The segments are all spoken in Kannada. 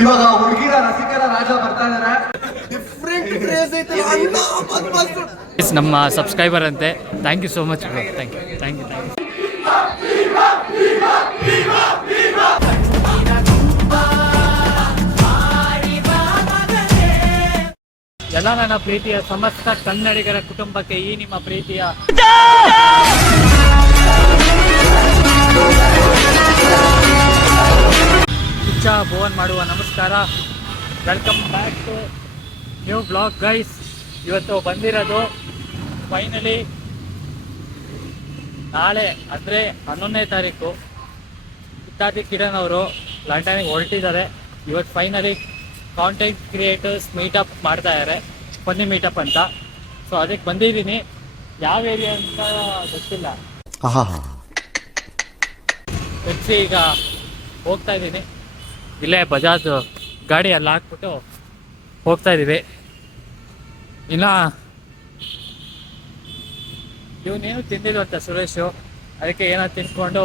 ಇವಾಗ ಹುಡುಗಿರ ರಸಿಕರ ರಾಜ ಬರ್ತಾ ಇದಾರೆ. ನಮ್ಮ ಸಬ್ಸ್ಕ್ರೈಬರ್ ಅಂತೆ. Thank you so much bro. Thank you. ಎಲ್ಲ ನನ್ನ ಪ್ರೀತಿಯ ಸಮಸ್ತ ಕನ್ನಡಿಗರ ಕುಟುಂಬಕ್ಕೆ ಈ ನಿಮ್ಮ ಪ್ರೀತಿಯ ಇಚ್ಛಾ ಭುವನ್ ಮಾಡುವ ನಮಸ್ಕಾರ. Welcome back to new blog guys. ಇವತ್ತು ಬಂದಿರೋದು ಫೈನಲಿ ನಾಳೆ ಅಂದರೆ 11ನೇ ತಾರೀಕು ಇತ್ಯಾದಿ ಕಿರಣ್ ಅವರು ಲಂಡನ್ಗೆ ಹೊರಟಿದ್ದಾರೆ. ಇವತ್ತು ಫೈನಲಿ ಕಾಂಟೆಂಟ್ ಕ್ರಿಯೇಟರ್ಸ್ ಮೀಟಪ್ ಮಾಡ್ತಾ ಇದ್ದಾರೆ, ಫನ್ನಿ ಮೀಟಪ್ ಅಂತ. ಸೊ ಅದಕ್ಕೆ ಬಂದಿದ್ದೀನಿ. ಯಾವ ಏರಿಯಾ ಅಂತ ಗೊತ್ತಿಲ್ಲ. ಹೆಚ್ಚು ಈಗ ಹೋಗ್ತಾ ಇದ್ದೀನಿ. ಇಲ್ಲೇ ಬಜಾಜ್ ಗಾಡಿ ಎಲ್ಲ ಹಾಕ್ಬಿಟ್ಟು ಹೋಗ್ತಾ ಇದ್ದೀವಿ. ಇನ್ನು ಇವನೇನು ತಿಂದಿಲ್ವಂತ ಸುರೇಶು, ಅದಕ್ಕೆ ಏನೋ ತಿನ್ಕೊಂಡು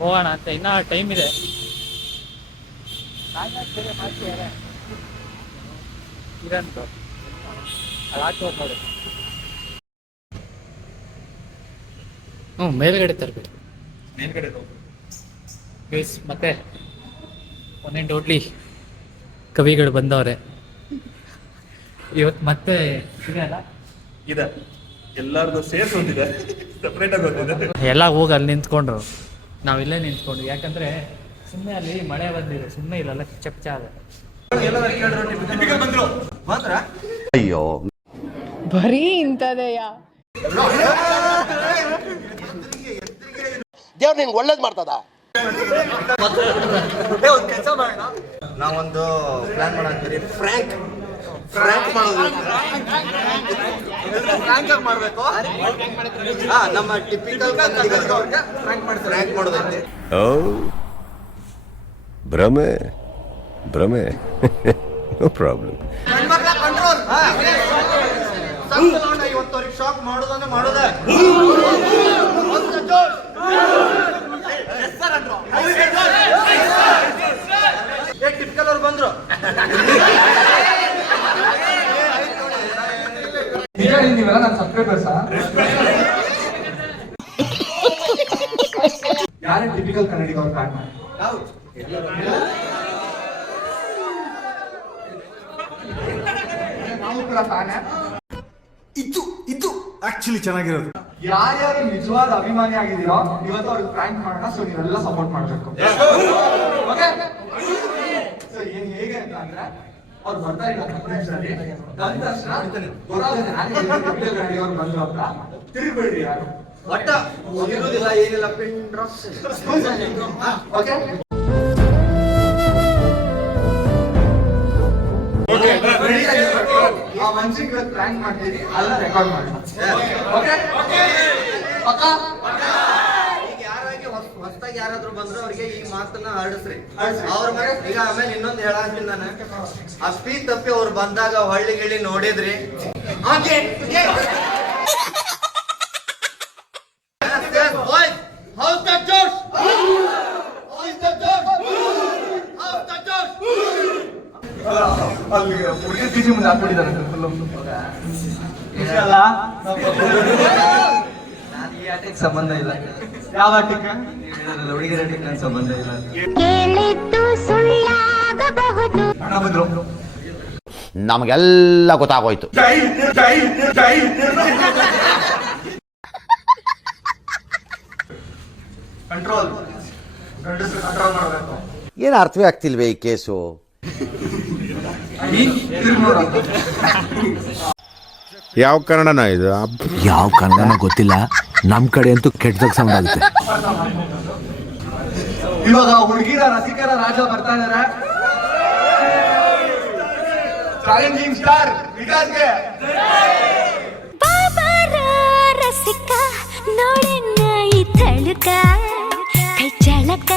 ಹೋಗೋಣ ಅಂತ. ಇನ್ನೂ ಟೈಮ್ ಇದೆ. ಮಾಡ್ತಿದ್ದಾರೆ ಇರಂತು ಅದು ಹಾಕಿ ಹೋಗ್ಬೋದು. ಮೇಲ್ಗಡೆ ತರಬೇಕು, ಮೇಲ್ಗಡೆ ಗೈಸ್. ಮತ್ತೆ ಒಂದೆಂಟು ಓಡ್ಲಿ ಕವಿಗಳು ಬಂದವ್ರೆ ಇವತ್ತು. ಮತ್ತೆ ಇದೆ ಎಲ್ಲಾರ್ದು ಸೇರ್ಸ್ ಒಂದಿದೆ, ಸಪ್ರೇಟ್ ಆಗಿ ಗೊತ್ತಿದೆ. ಎಲ್ಲ ಹೋಗಿ ಅಲ್ಲಿ ನಿಂತ್ಕೊಂಡ್ರು, ನಾವಿಲ್ಲೇ ನಿಂತ್ಕೊಂಡ್ರು. ಯಾಕಂದ್ರೆ ಸುಮ್ಮನೆ ಅಲ್ಲಿ ಮಳೆ ಬಂದಿದೆ, ಸುಮ್ಮನೆ ಇರಲ್ಲ ಪಿಚ್ಚ ಆದ. ಅಯ್ಯೋ ಬರೀ ಇಂಥದೆಯಾ? ದೇವ್ರು ನಿನ್ಗೆ ಒಳ್ಳೇದು ಮಾಡ್ತದ. ನಾವೊಂದು ಪ್ಲಾನ್ ಮಾಡಂತೀರಿ. ಫ್ರ್ಯಾಂಕ್ ಮಾಡೋದು, ಫ್ರ್ಯಾಂಕ್ ಆಗಿ ಮಾಡಬೇಕು. ನಮ್ಮ ಟಿಪಿಕಲ್ ಕನ್ನಡಿಗರಿಗೆ ಫ್ರ್ಯಾಂಕ್ ಮಾಡೋದೈತಿ. ಭ್ರಮೆ ನೋ ಪ್ರಾಬ್ಲಮ್. ಕಂಟ್ರೋಲ್. ಇವತ್ತವ್ರಿಗೆ ಶಾಕ್ ಮಾಡೋದಂದ್ರೆ ಮಾಡೋದೇ. ಟಿಪಿಕಲ್ ಅವ್ರು ಬಂದ್ರು. ನೀವೆಲ್ಲ ನನ್ನ ಸಬ್ಸ್ಕ್ರೈಬರ್ಸಾ? ಯಾರೇ ಟಿಪಿಕಲ್ ಕನ್ನಡಿಗ ಅವ್ರು ಕಾಣ್ ಮಾಡಿ. ನಾವು ಕೂಡ ಫ್ಯಾನ್. ಇದು ಆಕ್ಚುಲಿ ಚೆನ್ನಾಗಿರೋದು. ಯಾರ್ಯಾರು ನಿಜವಾದ ಅಭಿಮಾನಿ ಆಗಿದ್ದೀರೋ ಇವತ್ತು ಅವ್ರಿಗೆ ಫ್ರ್ಯಾಂಕ್ ಮಾಡೋಣ. ಸೊ ನೀವೆಲ್ಲ ಸಪೋರ್ಟ್ ಮಾಡಬೇಕು. ಸೊ ಏನ್ ಹೇಗೆ ಅಂತ ಅಂದ್ರೆ ಅವ್ರು ಬರ್ತಾ ಇಲ್ಲ ನಿಮಿಷದಲ್ಲಿ ಬಂದ ತಕ್ಷಣ ಅವ್ರು ಬಂದ್ರು ಅಂತ ತಿರುಗಬೇಡ್ರಿ. ಯಾರು ಒಟ್ಟ ಇರುವುದಿಲ್ಲ, ಏನಿಲ್ಲ. Pin drop. ಓಕೆ ಆ ಮನುಷ್ಯಗೆ ಪ್ರ್ಯಾಂಕ್ ಮಾಡ್ತೀವಿ, ಅಲ್ಲ ರೆಕಾರ್ಡ್ ಮಾಡಿ. ಈಗ ಯಾರಾಗಿ ಹೊಸದಾಗಿ ಯಾರಾದ್ರೂ ಬಂದ್ರು ಅವ್ರಿಗೆ ಈ ಮಾತನ್ನ ಹರಡಿಸ್ರಿ. ಅವ್ರ ಮೇಲೆ ಈಗ ಆಮೇಲೆ ಇನ್ನೊಂದು ಹೇಳಾತೀನಿ ನಾನು. ಅಪ್ಪಿ ತಪ್ಪಿ ಅವ್ರು ಬಂದಾಗ ಹೊಳ್ಳಿ ಗಿಳಿ ನೋಡಿದ್ರಿ ಅಲ್ಲಿ ಹುಡುಗಿ ಬೀಜಿ ಮುಂದೆ ಹಾಕ್ಬಿಟ್ಟಿದ್ದಾರೆ. ನಾನು ಈ ಆಟಕ್ಕೆ ಸಂಬಂಧ ಇಲ್ಲ. ಯಾವ ಆಟಕ್ಕೆ? ಹುಡುಗಿರ ಆಟಕ್ಕೆ ನನ್ನ ಸಂಬಂಧ ಇಲ್ಲ. ಅಣ್ಣ ಬಂದ್ರು, ನಮಗೆಲ್ಲ ಗೊತ್ತಾಗೋಯ್ತು. ಕಂಟ್ರೋಲ್ ಕಂಟ್ರೋಲ್ ಮಾಡಬೇಕು. ಏನು ಅರ್ಥವೇ ಆಗ್ತಿಲ್ವೇ ಈ ಕೇಸು? ಯಾವ ಕನ್ನಡನ ಇದು? ಯಾವ ಕನ್ನಡನ ಗೊತ್ತಿಲ್ಲ, ನಮ್ ಕಡೆ ಅಂತೂ ಕೆಟ್ಟದಾಗ ಸೌಂಡ್ ಆಗುತ್ತೆ. ಇವಾಗ ಹುಡುಗಿರ ರಸಿಕರ ರಾಜ ಬರ್ತಾ ಇದಾರೆ. Challenging star ವಿಕಾಸ್ಗೆ. ರಸಿಕ ನೋಡಣ್ಣ ಈ ತಳುಕ ಕೈ ಚಳಕ.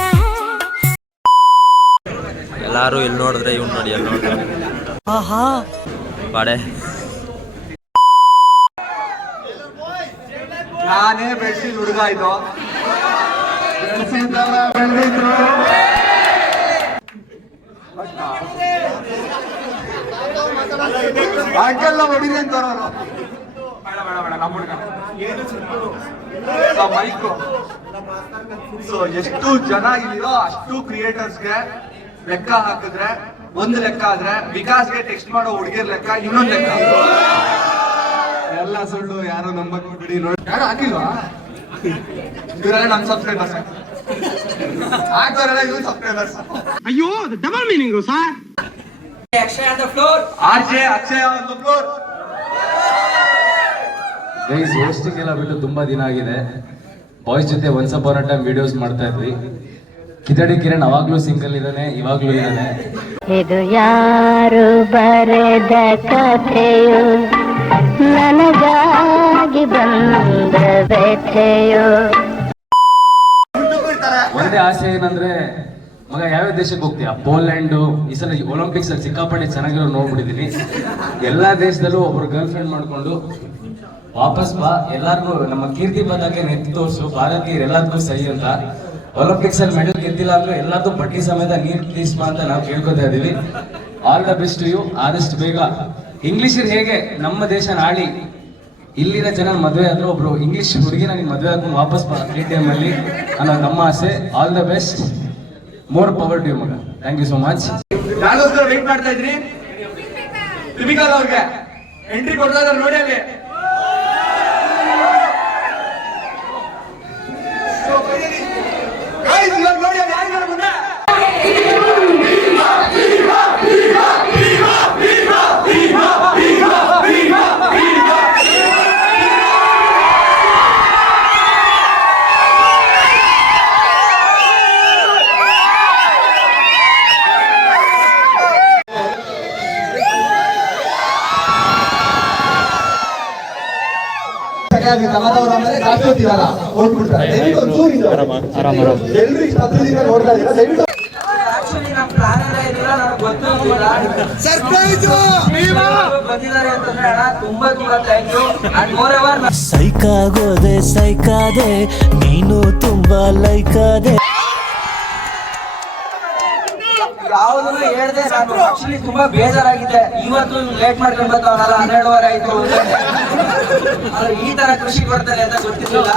ಎಲ್ಲಾರು ಇಲ್ಲಿ ನೋಡಿದ್ರೆ ಇವ್ನು ನೋಡಿ, ಅಲ್ಲಿ ನೋಡಿದ್ರೆ ಬಾಡೆ. ನಾನೇ ಬೆಳೆಸಿದ ಹುಡುಗ ಇದು. ಬೆಳೆದಿದ್ರು ಆಕೆಲ್ಲ ಹೊಡಿದೆ ಅಂತವ್ರು. ಬೇಡ ನಮ್ಮ ಹುಡುಗ ಮೈಕು. ಸೊ ಎಷ್ಟು ಜನ ಇಲ್ಲಿರೋ ಅಷ್ಟು ಕ್ರಿಯೇಟರ್ಸ್ಗೆ ಲೆಕ್ಕ ಹಾಕಿದ್ರೆ ಒಂದು ಲೆಕ್ಕ ಆದ್ರೆ ವಿಕಾಸ್ಗೆ ಟೆಕ್ಸ್ಟ್ ಮಾಡೋ ಹುಡುಗಿರ್ ಲೆಕ್ಕ ಇನ್ನೊಂದು ಲೆಕ್ಕ. ಎಲ್ಲ ಸುಳ್ಳು, ಯಾರು ನಂಬಕ್ ಬಿಡಿ. ನೋಡಿ ಯಾರು ಹಾಕಿಲ್ವಾ? ಇವರೆಲ್ಲ ನಮ್ ಸಬ್ಸ್ಕ್ರೈಬರ್ಸ್, ಹಾಕೋರೆಲ್ಲ ಇವ್ರು ಸಬ್ಸ್ಕ್ರೈಬರ್ಸ್. ಅಯ್ಯೋ double meaning sir. Akshay on the floor. Akshay on the floor. Guys, hosting ಎಲ್ಲ ಬಿಟ್ಟು ತುಂಬಾ ದಿನ ಆಗಿದೆ. ಬಾಯ್ಸ್ ಜೊತೆ once upon a time videos ಮಾಡ್ತಾ ಇದ್ವಿ. ಕಿತಡಿ ಕಿರಣ್ ಅವಾಗ್ಲೂ ಸಿಂಗಲ್ ಇದ್ದಾನೆ, ಇವಾಗ್ಲೂ ಇದ್ದಾನೆ. ಇದು ಯಾರು ಬರೆದ ಕಥೆಯು, ನನಗಾಗಿ ಬಂದ ವ್ಯಥೆಯು. ಒಂದೇ ಆಸೆ ಏನಂದ್ರೆ, ಮಗ ಯಾವ್ಯಾವ ದೇಶಕ್ಕೆ ಹೋಗ್ತೀಯಾ? ಪೋಲ್ಯಾಂಡ್, ಈ ಸಲ ಒಲಿಂಪಿಕ್ಸ್ ಅಲ್ಲಿ ಸಿಕ್ಕಾಪಟ್ಟೆ ಚೆನ್ನಾಗಿರೋ ನೋಡ್ಬಿಟ್ಟಿದೀನಿ. ಎಲ್ಲಾ ದೇಶದಲ್ಲೂ ಒಬ್ರು ಗರ್ಲ್ ಫ್ರೆಂಡ್ ಮಾಡ್ಕೊಂಡು ವಾಪಸ್ ಬಾ, ಎಲ್ಲಾರ್ಗು ನಮ್ಮ ಕೀರ್ತಿ ಪದಕ್ಕೆ ನೆತ್ತಿ ತೋರ್ಸು, ಭಾರತೀಯರು ಎಲ್ಲದಕ್ಕೂ ಸಹಿ ಅಂತ. ಒಲಿಂಪಿಕ್ಸ್ ಅಲ್ಲಿ ಮೆಡಲ್ ಗೆದ್ದಿಲ್ಲ ಅಂದ್ರೆ ಎಲ್ಲದೂ ಬಟ್ಟಿ ಸಮೇತ ನೀರ್ ತೀಸ್ಮಾ ಅಂತ ನಾವು ಕೇಳ್ಕೊತಾ ಇದೀವಿ. All the best you. ಆದಷ್ಟು ಬೇಗ ಇಂಗ್ಲಿಷರ್ ಹೇಗೆ ನಮ್ಮ ದೇಶ ನಾಳಿ ಇಲ್ಲಿನ ಜನ ಮದುವೆ ಆದ್ರೂ ಒಬ್ರು ಇಂಗ್ಲಿಷ್ ಹುಡುಗಿನ ನೀನ್ ಮದುವೆ ಆದ್ಮೇಲೆ ವಾಪಸ್ ಬಾ KTM ಅಲ್ಲಿ ಅನ್ನೋ ನಮ್ಮ ಆಸೆ. All the best, more power to you ಮಗ. Thank you so much. ಯಾರಿಗೋಸ್ಕರ ವೇಟ್ ಮಾಡ್ತಾ ಇದ್ರಿ? ಟಿಪಿಕಲ್ ಅವ್ರಿಗೆ ಎಂಟ್ರಿ ಕೊಡ್ತಾ ಇದ್ದಾರೆ ನೋಡಿ ಅಲ್ಲಿ. ನೋಡಿ ಯಾರಿಗಾರ ಮುಂದೆ ಜಾಸ್ತಿ ಹೋಗ್ತಿರಲ್ಲ, ಹೋಗ್ಬಿಡ್ತಾರೆ. ಎಲ್ರು ಇಷ್ಟು ಹತ್ರದಿಂದ ನೋಡ್ತಾ ಇದ್ದೀರಾ? ದಯವಿಟ್ಟು ಸೈಕಾಗೋದೆ ಸೈಕಾದೆ, ನೀನು ತುಂಬಾ ಲೈಕಾದೆ. ಯಾವ್ದನ್ನು ಹೇಳ್ದೆ ನಾನು ಆಕ್ಚುಲಿ ತುಂಬಾ ಬೇಜಾರಾಗಿದೆ. ಇವತ್ತು ಲೇಟ್ ಮಾಡ್ಕೊಂಡು ಬರ್ತಾವಲ್ಲ, 12:15 ಆಯ್ತು. ಈ ತರ ಖುಷಿ ಕೊಡ್ತಾರೆ ಅಂತ ಗೊತ್ತಿರಲಿಲ್ಲ.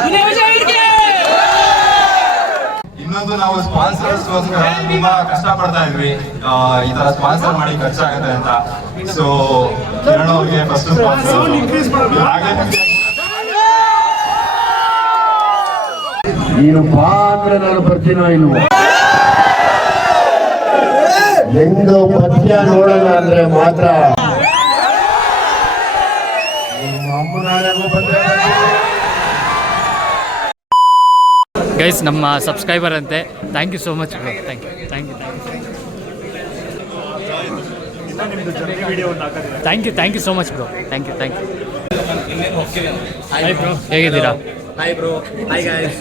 ಇನ್ನೊಂದು, ನಾವು ಸ್ಪಾನ್ಸರ್ಸ್ಗೋಸ್ಕರ ತುಂಬಾ ಕಷ್ಟ ಪಡ್ತಾ ಇದ್ವಿ. ಈ ತರ ಸ್ಪಾನ್ಸರ್ ಮಾಡಿ ಖರ್ಚಾಗುತ್ತೆ ಅಂತ. ಸೊ ಕಿರಣ್ ಅವ್ರಿಗೆ ಫಸ್ಟ್ ಸ್ಪಾನ್ಸರ್ ನೀನು ಬಾ ಅಂದ್ರೆ ನಾನು ಬರ್ತೀನೋ ಇಲ್ವೋ? ಹೆಂಗೋ ಪದ್ಯ ನೋಡೋಣ ಅಂದ್ರೆ ಮಾತ್ರ ಗೈಸ್, ನಮ್ಮ ಸಬ್ಸ್ಕ್ರೈಬರ್ ಅಂತೆ. Thank you so much bro. Thank you. Thank you so much bro. Thank you. Hi bro, ಹೇಗಿದ್ದೀರಾ? Hi bro. Hi guys.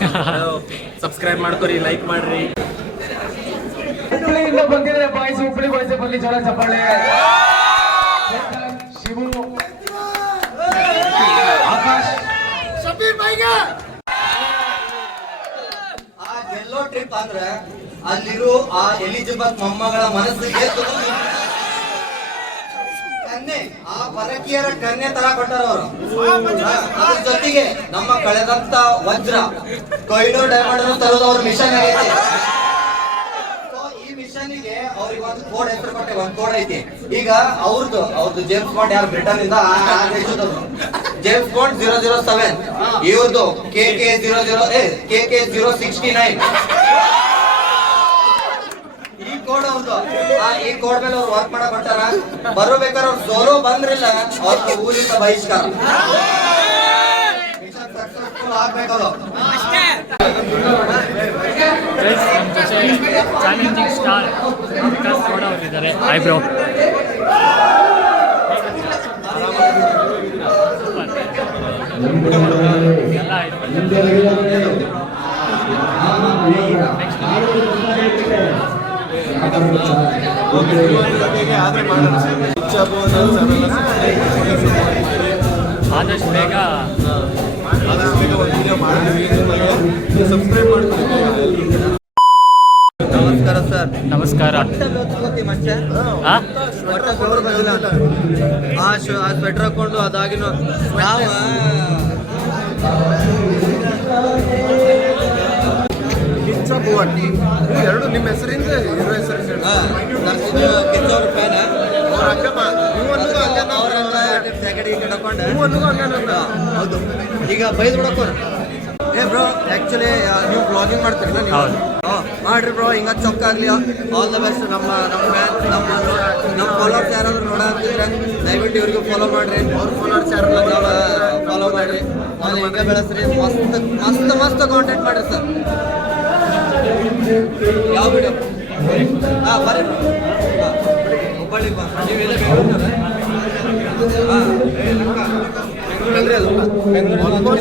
Subscribe ಮಾಡ್ಕೊರಿ, ಲೈಕ್ ಮಾಡ್ರಿ. ಹುಬ್ಬಳ್ಳಿಯಿಂದ ಬಂದಿದ್ರೆ ಬಾಯ್ಸ್, ಹುಬ್ಬಳ್ಳಿ ಬಾಯ್ಸ್ ಬರ್ಲಿ, ಜೋರ ಚಪ್ಪಾಳೆ. ಶಿವು, ಆಕಾಶ್, ಆ ಗೆಲ್ಲೋ ಟ್ರಿಪ್ ಅಂದ್ರೆ ಅಲ್ಲಿರೋ ಆ ಎಲಿಜಬೆತ್ ಮೊಮ್ಮಗಳ ಮನಸ್ಸಿಗೆ ಕನ್ಯೆ, ಆ ಪರಕೀಯರ ಕನ್ಯೆ ತರ ಕೊಟ್ಟಾರ ಅವರು. ಅದ್ರ ಜೊತೆಗೆ ನಮ್ಮ ಕಳೆದಂತ ವಜ್ರ ಕೊಯ್ನೂರ್ ಡೈಮಂಡ್ ಅನ್ನು ತರೋದು ಅವ್ರ ಮಿಷನ್ ಆಗೈತೆ. ಮಿಷನ್ಗೆ ಅವ್ರಿಗೆ ಒಂದು ಕೋಡ್ ಹೆಸರು ಕೊಟ್ಟೆ, ಒಂದು ಕೋಡ್ ಐತಿ. ಈಗ ಅವ್ರದ್ದು ಜೇಮ್ಸ್ ಬಾಂಡ್, ಯಾರು ಬ್ರಿಟನ್ ಇಂದ ಜೇಮ್ಸ್ ಬಾಂಡ್ 007, ಇವ್ರದ್ದು KK069. ಈ ಕೋಡ್ ಅವ್ರದ್ದು. ಈ ಕೋಡ್ ಮೇಲೆ ಅವ್ರು ವರ್ಕ್ ಮಾಡಕ್ ಹೊಂಟಾರ. ಬರ್ಬೇಕಾದ್ರೆ ಅವ್ರು ಸೋಲೋ ಬಂದ್ರಿಲ್ಲ, ಅವ್ರ ಊರಿಂದ ಬಹಿಷ್ಕಾರ. ಮಿಷನ್ ಸಕ್ಸಸ್ಫುಲ್ ಆಗ್ಬೇಕದು. ಚಾಲೆಂಜಿಂಗ್ ಸ್ಟಾರ್ ವಿಕಾಸ್ ಗೌಡ ಅವರಿದ್ದಾರೆ. Hi bro. ಎಲ್ಲ ಆಯ್ತು. ಆದಷ್ಟು ಬೇಗ ಸಬ್ಸ್ಕ್ರೈಬ್ ಮಾಡ್ಕೊಳ್ಳಿ. ನಮಸ್ಕಾರ ಸರ್. ನಮಸ್ಕಾರ. ಮನುಷ್ಯ ಆ? ಆ ಸ್ವೆಟರ್ ಹಾಕೊಂಡು ಅದಾಗಿನ ಎರಡು ನಿಮ್ಮ ಹೆಸರಿಂದ ಇರೋ ಹೆಸರಿಂದ ಕಿತ್ತವ್ರ ಫ್ಯಾನ ಹೌದು. ಈಗ ಬೈದ್ ಬಿಡಕ್ಕೋರ ಏ ಬ್ರೋ, ಆಕ್ಚುಲಿ ನೀವು ಬ್ಲಾಗಿಂಗ್ ಮಾಡ್ತೀರಿ ನೀವು? ಹೌದು. ಮಾಡ್ರಿ ಬ್ರೋ, ಹಿಂಗ ಚೊಕ್ಕ ಆಗ್ಲಿ. All the best. ನಮ್ಮ ಫಾಲೋವರ್ಸ್ ಯಾರಾದ್ರೂ ನೋಡಂತಿದ್ರೆ ದಯವಿಟ್ಟು ಇವ್ರಿಗೂ ಫಾಲೋ ಮಾಡ್ರಿ. ಅವ್ರ ಫಾಲೋವರ್ಸ್ ಯಾರು ಫಾಲೋ ಮಾಡ್ರಿ. ಅವ್ರು ಹಿಂಗ ಬೆಳೆಸ್ರಿ. ಮಸ್ತ್ ಕಾಂಟೆಂಟ್ ಮಾಡ್ರಿ ಸರ್. ಯಾವ ವಿಡಿಯೋ? ಹಾಂ ಬರ್ರಿ. ಹುಬ್ಬಳ್ಳಿ ಬಾ. ನೀವೆಲ್ಲ ಬೆಂಗಳೂರಲ್ಲ? ಹಾಂ, ಬೆಂಗಳೂರಲ್ಲಿ ಅದು ಬೆಂಗಳೂರಲ್ಲಿ.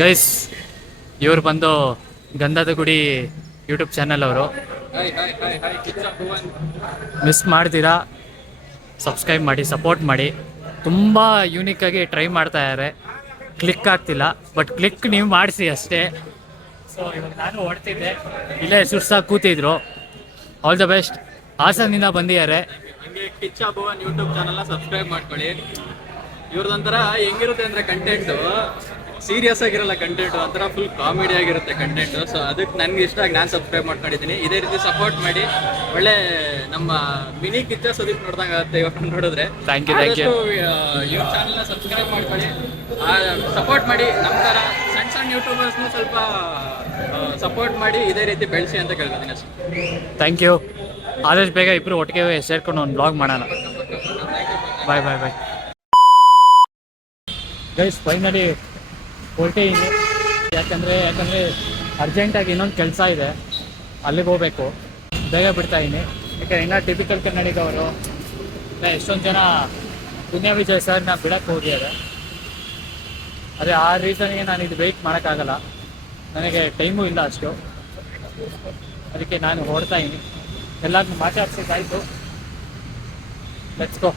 ಗೈಸ್, ಇವ್ರು ಬಂದು ಗಂಧದ ಗುಡಿ ಯೂಟ್ಯೂಬ್ ಚಾನಲ್ ಅವರು. ಮಿಸ್ ಮಾಡ್ತೀರಾ, ಸಬ್ಸ್ಕ್ರೈಬ್ ಮಾಡಿ, ಸಪೋರ್ಟ್ ಮಾಡಿ. ತುಂಬ ಯೂನಿಕ್ಕಾಗಿ ಟ್ರೈ ಮಾಡ್ತಾ ಇದ್ದಾರೆ. ಕ್ಲಿಕ್ ಆಗ್ತಿಲ್ಲ, ಬಟ್ ಕ್ಲಿಕ್ ನೀವು ಮಾಡಿಸಿ ಅಷ್ಟೇ. ಸೊ ಇವಾಗ ನಾನು ಹೊಡ್ತಿದ್ದೆ, ಇಲ್ಲೇ ಸುಸ್ತಾಗಿ ಕೂತಿದ್ರು. All the best. ಹಾಸನಿಂದ ಬಂದಿದ್ದಾರೆ. ಹಂಗೆ ಕಿಚ್ಚ ಭುವನ್ ಯೂಟ್ಯೂಬ್ ಚಾನಲ್ನ ಸಬ್ಸ್ಕ್ರೈಬ್ ಮಾಡ್ಕೊಳ್ಳಿ. ಇವ್ರದೊಂಥರ ಹೆಂಗಿರುತ್ತೆ ಅಂದರೆ ಕಂಟೆಂಟು ಸೀರಿಯಸ್ ಆಗಿರಲ್ಲ, ಕಂಟೆಂಟು ಒಂಥರ ಫುಲ್ ಕಾಮಿಡಿ ಆಗಿರುತ್ತೆ ಕಂಟೆಂಟು. ಸೊ ಅದಕ್ಕೆ ನನಗೆ ಇಷ್ಟ ಆಗಿ ನಾನು ಸಬ್ಸ್ಕ್ರೈಬ್ ಮಾಡ್ಕೊಂಡಿದ್ದೀನಿ. ಇದೇ ರೀತಿ ಸಪೋರ್ಟ್ ಮಾಡಿ. ಒಳ್ಳೆ ನಮ್ಮ ಮಿನಿ ಕಿಚ್ಚ ಸುದೀಪ್ ನೋಡ್ದಂಗೆ ಆಗುತ್ತೆ ಇವಾಗ ನೋಡಿದ್ರೆ. Thank you. ಇವ್ರ ಚಾನಲ್ನ ಸಬ್ಸ್ಕ್ರೈಬ್ ಮಾಡ್ಕೊಳ್ಳಿ, ಸಪೋರ್ಟ್ ಮಾಡಿ. ನಮ್ಮ ಥರ ಸಣ್ಣ ಯೂಟ್ಯೂಬರ್ಸ್ನು ಸ್ವಲ್ಪ ಸಪೋರ್ಟ್ ಮಾಡಿ, ಇದೇ ರೀತಿ ಬೆಳೆಸಿ ಅಂತ ಕೇಳ್ಕೊತೀನಿ ಅಷ್ಟೇ. Thank you. ಆದಷ್ಟು ಬೇಗ ಇಬ್ಬರು ಒಟ್ಟಿಗೆ ಸೇರ್ಕೊಂಡು ಒಂದು ಬ್ಲಾಗ್ ಮಾಡೋಣ. Bye bye bye. Guys, finally ಹೊರಟಿದ್ದೀನಿ. ಯಾಕಂದರೆ ಅರ್ಜೆಂಟಾಗಿ ಇನ್ನೊಂದು ಕೆಲಸ ಇದೆ, ಅಲ್ಲಿಗೆ ಹೋಗಬೇಕು. ಬೇಗ ಬಿಡ್ತಾಯಿದ್ದೀನಿ. ಯಾಕಂದರೆ ಇನ್ನೂ ಟಿಪಿಕಲ್ ಕನ್ನಡಿಗವರು ಎಷ್ಟೊಂದು ಜನ ಪುಣ್ಯ ವಿಜಯ್ ಸರ್ನ ಬಿಡಕ್ಕೆ ಹೋಗಿದ್ದಾರೆ. ಅದೇ ಆ ರೀಸನ್ಗೆ ನಾನು ಇದು ವೆಯ್ಟ್ ಮಾಡೋಕ್ಕಾಗಲ್ಲ, ನನಗೆ ಟೈಮು ಇಲ್ಲ ಅಷ್ಟು. ಅದಕ್ಕೆ ನಾನು ಹೊರಡ್ತಾಯಿದ್ದೀನಿ. ಎಲ್ಲರಿಗೂ ಮಾತಾಡ್ಸಿದ್ದಾಯಿತು. Let's go.